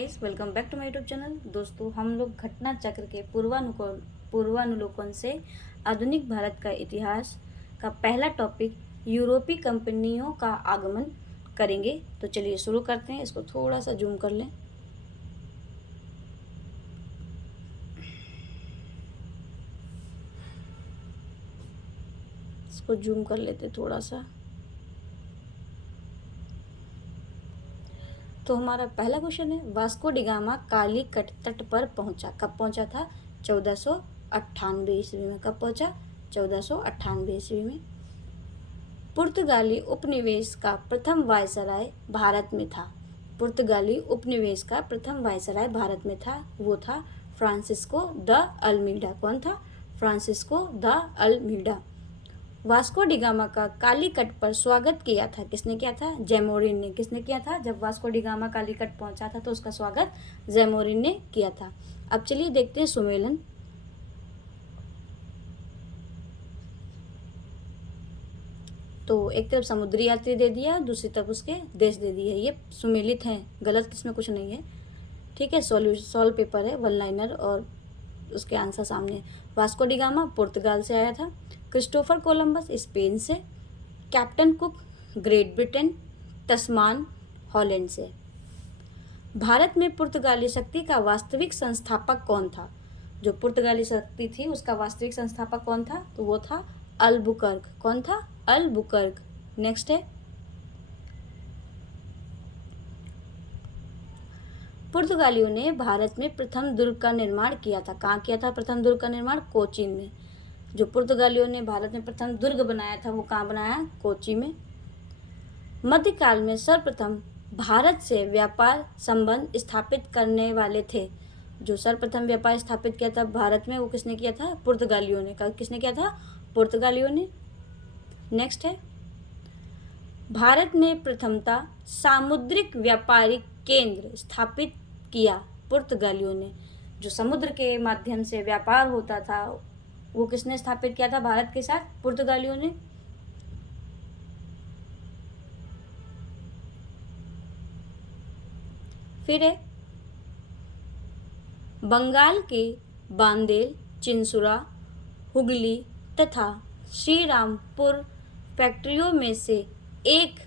Guys, welcome back to my YouTube channel. दोस्तों, हम लोग घटना चक्र के पूर्वानुलोकन से आधुनिक भारत का इतिहास का पहला टॉपिक यूरोपीय कंपनियों का आगमन करेंगे। तो चलिए शुरू करते हैं। इसको थोड़ा सा जूम कर लें। इसको जूम कर लेते थोड़ा सा। तो हमारा पहला क्वेश्चन है, वास्को डी गामा कालीकट तट पर पहुंचा। कब पहुंचा था? 1498 ईस्वी में। कब पहुंचा? 1498 ईस्वी में। पुर्तगाली उपनिवेश का प्रथम वायसराय भारत में था। पुर्तगाली उपनिवेश का प्रथम वायसराय भारत में था। वो था फ्रांसिस्को द अल्मीडा। कौन था? Francisco de Almeida. Vasco D gamma का कालीकट पर स्वागत किया था। किसने किया था? जैमोरिन ने। किसने किया था? जब वास्को डी गामा कालीकट पहुंचा था तो उसका स्वागत जैमोरिन ने किया था। अब चलिए देखते हैं सुमेलन। तो एक तरफ समुद्री यात्री दे दिया, दूसरी तरफ उसके देश दे दिए। ये सुमेलित हैं, गलत इसमें कुछ नहीं है। ठीक है, सॉल्व पेपर है, वन लाइनर, और उसके आंसर सामने। वास्को डी गामा पुर्तगाल से आया था। क्रिस्टोफर कोलंबस स्पेन से। कैप्टन कुक ग्रेट ब्रिटेन, तस्मान हॉलैंड से। भारत में पुर्तगाली शक्ति का वास्तविक संस्थापक कौन था? जो पुर्तगाली शक्ति थी उसका वास्तविक संस्थापक कौन था? तो वो था अल्बुकर्क। कौन था? अल्बुकर्क। नेक्स्ट है, पुर्तगालियों ने भारत में प्रथम दुर्ग का निर्माण किया था। कहाँ किया था प्रथम दुर्ग का निर्माण? कोचीन में। जो पुर्तगालियों ने भारत में प्रथम दुर्ग बनाया था वो कहाँ बनाया? कोची में। मध्यकाल में सर्वप्रथम भारत से व्यापार संबंध स्थापित करने वाले थे। जो सर्वप्रथम व्यापार स्थापित किया था भारत में वो किसने किया था? पुर्तगालियों ने। किसने किया था? पुर्तगालियों ने। नेक्स्ट है, भारत ने प्रथमतः सामुद्रिक व्यापारिक केंद्र स्थापित किया पुर्तगालियों ने। जो समुद्र के माध्यम से व्यापार होता था वो किसने स्थापित किया था भारत के साथ? पुर्तगालियों ने। फिर है, बंगाल के बांदेल, चिंसुरा, हुगली तथा श्रीरामपुर फैक्ट्रियों में से एक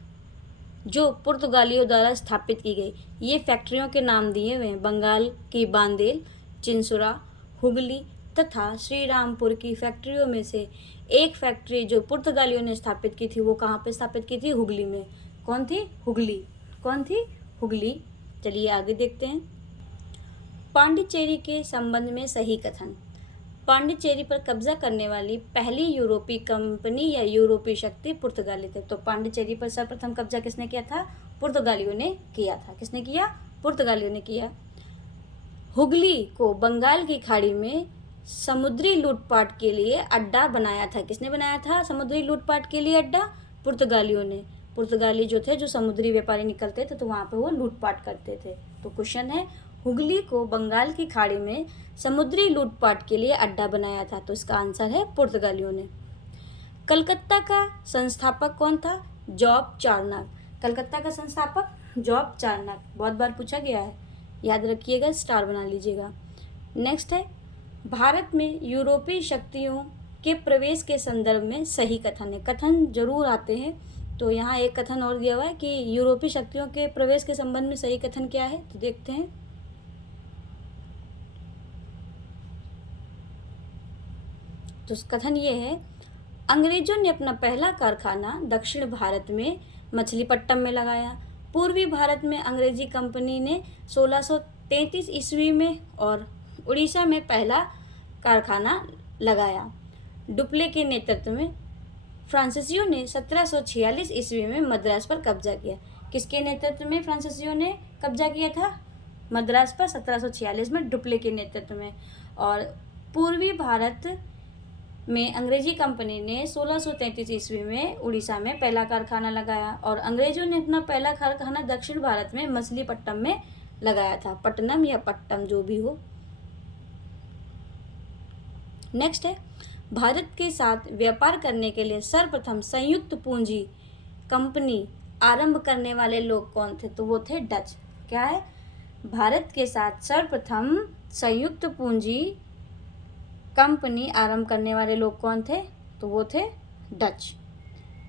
जो पुर्तगालियों द्वारा स्थापित की गई। ये फैक्ट्रियों के नाम दिए हुए हैं। बंगाल की बांदेल, चिंसुरा, हुगली तथा श्रीरामपुर की फैक्ट्रियों में से एक फैक्ट्री जो पुर्तगालियों ने स्थापित की थी वो कहाँ पे स्थापित की थी? हुगली में। कौन थी? हुगली। कौन थी? हुगली। चलिए आगे देखते हैं। पांडिचेरी के संबंध में सही कथन। पांडिचेरी पर कब्जा करने वाली पहली यूरोपीय कंपनी या यूरोपीय शक्ति पुर्तगाली थे। तो पांडिचेरी पर सर्वप्रथम कब्जा किसने किया था? पुर्तगालियों ने किया था। किसने किया? पुर्तगालियों ने किया। हुगली को बंगाल की खाड़ी में समुद्री लूटपाट के लिए अड्डा बनाया था। किसने बनाया था समुद्री लूटपाट के लिए अड्डा? पुर्तगालियों ने। पुर्तगाली जो थे, जो समुद्री व्यापारी निकलते थे तो वहाँ पे वो लूटपाट करते थे। तो क्वेश्चन है, हुगली को बंगाल की खाड़ी में समुद्री लूटपाट के लिए अड्डा बनाया था। तो इसका आंसर है पुर्तगालियों ने। कलकत्ता का संस्थापक कौन था? जॉब चार्नक। कलकत्ता का संस्थापक जॉब चार्नक। बहुत बार पूछा गया है, याद रखिएगा, स्टार बना लीजिएगा। नेक्स्ट है, भारत में यूरोपीय शक्तियों के प्रवेश के संदर्भ में सही कथन है। कथन जरूर आते हैं, तो यहाँ एक कथन और दिया हुआ है कि यूरोपीय शक्तियों के प्रवेश के संबंध में सही कथन क्या है, तो देखते हैं। तो कथन ये है, अंग्रेजों ने अपना पहला कारखाना दक्षिण भारत में मछलीपट्टनम में लगाया। पूर्वी भारत में अंग्रेजी कंपनी ने 1633 ईस्वी में और उड़ीसा में पहला कारखाना लगाया। डुप्ले के नेतृत्व में फ्रांसीसियों ने 1746 ईस्वी में मद्रास पर कब्जा किया। किसके नेतृत्व में फ्रांसीसियों ने कब्जा किया था मद्रास पर? 1746 में डुप्ले के नेतृत्व में। और पूर्वी भारत में अंग्रेजी कंपनी ने 1633 ईस्वी में उड़ीसा में पहला कारखाना लगाया और अंग्रेजों ने अपना पहला कारखाना दक्षिण भारत में मछलीपट्टनम में लगाया था। पट्टनम या पट्टम जो भी हो। नेक्स्ट है, भारत के साथ व्यापार करने के लिए सर्वप्रथम संयुक्त पूंजी कंपनी आरंभ करने वाले लोग कौन थे? तो वो थे डच। क्या है? भारत के साथ सर्वप्रथम संयुक्त पूंजी कंपनी आरंभ करने वाले लोग कौन थे? तो वो थे डच।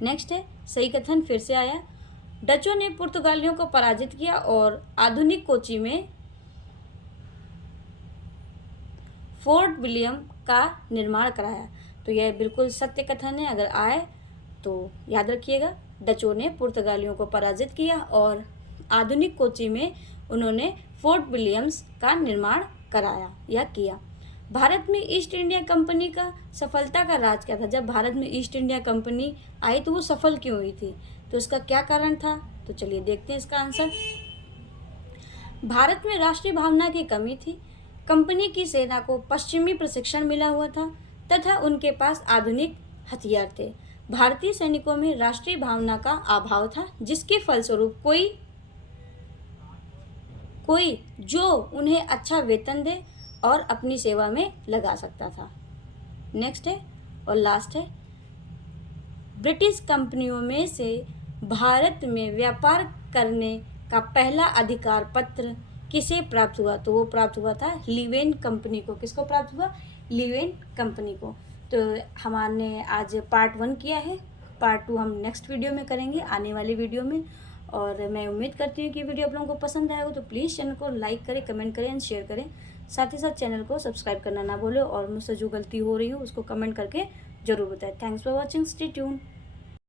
नेक्स्ट है सही कथन फिर से आया। डचों ने पुर्तगालियों को पराजित किया और आधुनिक कोची में फोर्ट विलियम का निर्माण कराया। तो यह बिल्कुल सत्य कथन है। अगर आए तो याद रखिएगा, डचों ने पुर्तगालियों को पराजित किया और आधुनिक कोची में उन्होंने फोर्ट विलियम्स का निर्माण कराया या किया। भारत में ईस्ट इंडिया कंपनी का सफलता का राज क्या था? जब भारत में ईस्ट इंडिया कंपनी आई तो वो सफल क्यों हुई थी? तो इसका क्या कारण था? तो चलिए देखते हैं इसका आंसर। भारत में राष्ट्रीय भावना की कमी थी। कंपनी की सेना को पश्चिमी प्रशिक्षण मिला हुआ था तथा उनके पास आधुनिक हथियार थे। भारतीय सैनिकों में राष्ट्रीय भावना का अभाव था, जिसके फलस्वरूप कोई जो उन्हें अच्छा वेतन दे और अपनी सेवा में लगा सकता था। नेक्स्ट है और लास्ट है, ब्रिटिश कंपनियों में से भारत में व्यापार करने का पहला अधिकार पत्र किसे प्राप्त हुआ? तो वो प्राप्त हुआ था लीवेन कंपनी को। किसको प्राप्त हुआ? लीवेन कंपनी को। तो हमने आज पार्ट 1 किया है, पार्ट 2 हम नेक्स्ट वीडियो में करेंगे, आने वाली वीडियो में। और मैं उम्मीद करती हूँ कि वीडियो आप लोगों को पसंद आया हो, तो प्लीज़ चैनल को लाइक करें, कमेंट करें एंड शेयर करें। साथ ही साथ चैनल को सब्सक्राइब करना ना भूलें और मुझसे जो गलती हो रही हो उसको कमेंट करके ज़रूर बताएं। Thanks for watching, stay tuned.